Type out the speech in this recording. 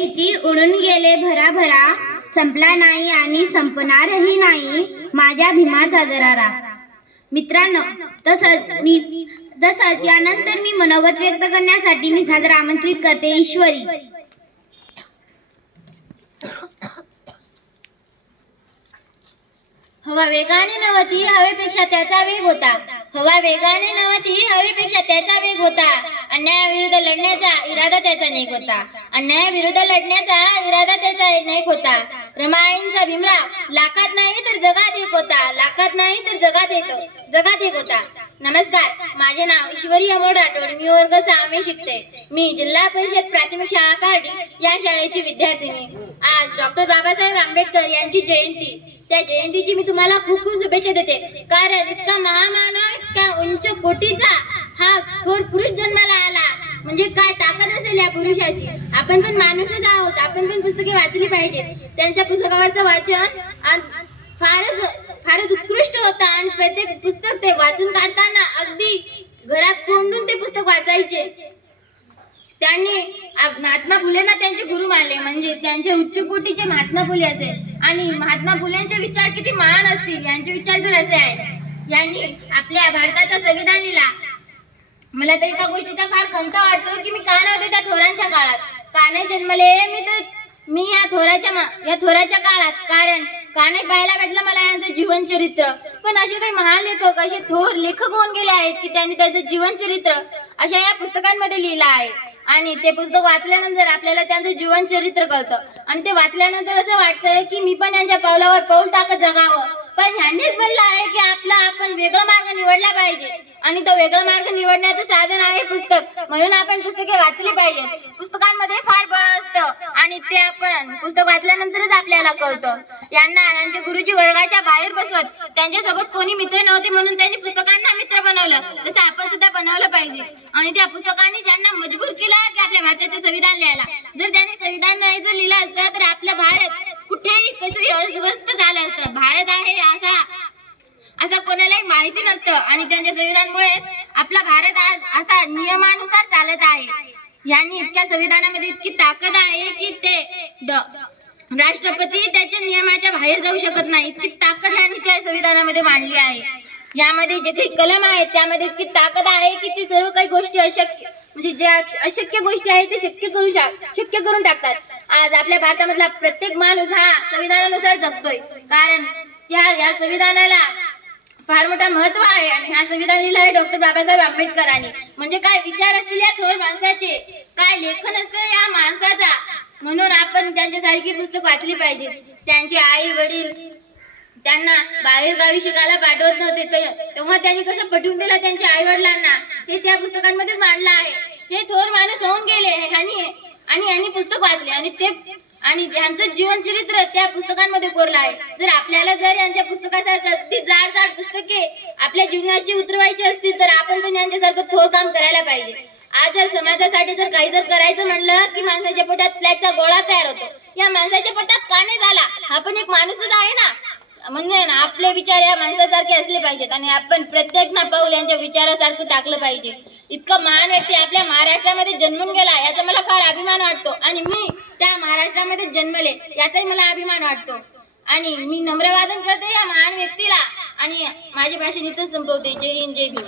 किती उडून गेले भराभरा? संपला नाही आणि संपणारही नाही माझ्या भीमाचा दरारा मित्रांनो तसंच मी तसंच यानंतर मी मनोगत व्यक्त करण्यासाठी मी सादर आमंत्रित करते ईश्वरी. हवा वेगाने नव्हती हवेपेक्षा त्याचा वेग होता. हवा वेगाने नव्हती हवेपेक्षा त्याचा वेग होता. अन्यायाविरुद्ध लढण्याचा इरादा त्याचा नेक होता. अन्यायाविरुद्ध लढण्याचा इरादा त्याचा नेक होता. रमायणचा भीमराव लाखात नाही तर जगात एक होता. लाखात नाही तर जगात येतो जगात एक होता. नमस्कार माझे नाव ईश्वरी अमोल राठोड मी वर्ग सहावे शिकते. मी जिल्हा परिषद प्राथमिक शाळा पार्टी या शाळेची विद्यार्थिनी. आज डॉक्टर बाबासाहेब आंबेडकर यांची जयंती. त्या जयंतीची मी तुम्हाला खूप खूप शुभेच्छा देते. कारण इतका महामानव इतका उंच कोटीचा हा थोर पुरुष जन्माला आला. म्हणजे काय ताकद असेल या पुरुषाची? आपण पण माणूसच आहोत. आपण पण पुस्तके वाचली पाहिजेत. त्यांच्या पुस्तकावरचं वाचन फारच फारच उत्कृष्ट होतं आणि प्रत्येक पुस्तक ते वाचून काढताना अगदी घरात कोंडून ते पुस्तक वाचायचे त्यांनी आप- महात्मा फुलेंना त्यांचे गुरु मानले. म्हणजे त्यांचे उच्चकोटीचे महात्मा फुले असेल आणि महात्मा फुलेंचे विचार किती महान असतील यांचे विचार जर असे आहेत यांनी आपल्या भारताच्या संविधानाला मला तरी त्या गोष्टीचा फार खंत वाटतो की मी का नव्हते त्या थोरांच्या काळात. का नाही जन्मले? मी तर मी या थोराच्या या थोराच्या काळात. कारण का नाही पाहायला भेटलं मला यांचं जीवनचरित्र पण असे काही महान लेखक असे थोर लेखक होऊन गेले आहेत की त्यांनी त्याचं जीवनचरित्र अशा या पुस्तकांमध्ये लिहिलं आहे. आणि ते पुस्तक वाचल्यानंतर आपल्याला त्यांचं जीवन चरित्र कळतं. आणि ते वाचल्यानंतर असं वाटतं की मी पण यांच्या पावलावर पाऊल टाकत जगावं. पण ह्यांनीच म्हणलं आहे की आपला आपण वेगळा मार्ग निवडला पाहिजे. आणि तो वेगळा मार्ग निवडण्याचं साधन आहे पुस्तक. म्हणून आपण पुस्तके वाचली पाहिजेत. पुस्तकांमध्ये फार बळ असतं आणि ते आपण पुस्तक वाचल्यानंतरच आपल्याला कळतं. यांना यांचे गुरुजी वर्गाच्या बाहेर बसवत त्यांच्यासोबत कोणी मित्र नव्हते म्हणून त्यांनी पुस्तकांना मित्र बनवलं. तसं आपण सुद्धा बनवलं पाहिजे. आणि त्या पुस्तकांनी ज्यांना मजबूर केलं भारताचे संविधान लिहायला. जर त्याने संविधान नाही जर लिहिलं असतं तर आपला भारत कुठेही कसंही अस्वस्थ झालं असतं. भारत आहे असा असं कोणालाही माहिती नसतं. आणि त्यांच्या संविधानमुळे आपला भारत आज असा नियमानुसार चालत आहे. यांनी इतक्या संविधानामध्ये इतकी ताकद आहे की ते राष्ट्रपती त्याच्या नियमाच्या बाहेर जाऊ शकत नाही. इतकी ताकद यांनी त्या संविधानामध्ये मांडली आहे. यामध्ये जे काही कलम आहेत त्यामध्ये इतकी ताकद आहे की ती सर्व काही गोष्टी अशक्य म्हणजे ज्या अशक्य गोष्टी आहेत ते शक्य करू शक- शक्य करून टाकतात. आज आपल्या भारतामधला प्रत्येक माणूस हा संविधानानुसार जगतोय. कारण त्या या संविधानाला फार मोठा महत्त्व आहे आणि हा संविधान लिहिला आहे डॉक्टर बाबासाहेब आंबेडकरांनी. म्हणजे काय विचार असतील या थोर माणसाचे? काय लेखन असतं या माणसाचा? म्हणून आपण त्यांच्यासारखी पुस्तक वाचली पाहिजे त्यांचे आई वडील त्यांना बाहेर गावी शिकायला पाठवत नव्हते. तेव्हा त्यांनी कसं पटवून दिलं त्यांच्या आई वडिलांना हे त्या पुस्तकांमध्येच मांडलं आहे. हे थोर माणूस होऊन गेले. आणि आणि यांनी पुस्तक वाचले. आणि ते आणि यांचं जीवनचरित्र त्या पुस्तकांमध्ये कोरलं आहे. जर आपल्याला जर यांच्या पुस्तकासारखं ती जाड जाड पुस्तके आपल्या जीवनाची उतरवायची असतील तर आपण पण यांच्यासारखं थोर काम करायला पाहिजे. आज जर समाजासाठी जर काही जर करायचं म्हणलं की माणसाच्या पोटात प्लॅटचा गोळा तयार होतो. या माणसाच्या पोटात का नाही झाला? हा पण एक माणूसच आहे ना. म्हणजे ना आपले विचार या माणसासारखे असले पाहिजेत आणि आपण प्रत्येक ना पाऊल यांच्या विचारासारखं टाकलं पाहिजे. इतकं महान व्यक्ती आपल्या महाराष्ट्रामध्ये जन्मून गेला याचा मला फार अभिमान वाटतो. आणि मी त्या महाराष्ट्रामध्ये जन्मले याचाही मला अभिमान वाटतो. आणि मी नम्रवादन करते या महान व्यक्तीला. आणि माझी भाषण इथंच संपवते. जय हिंद जय भीम.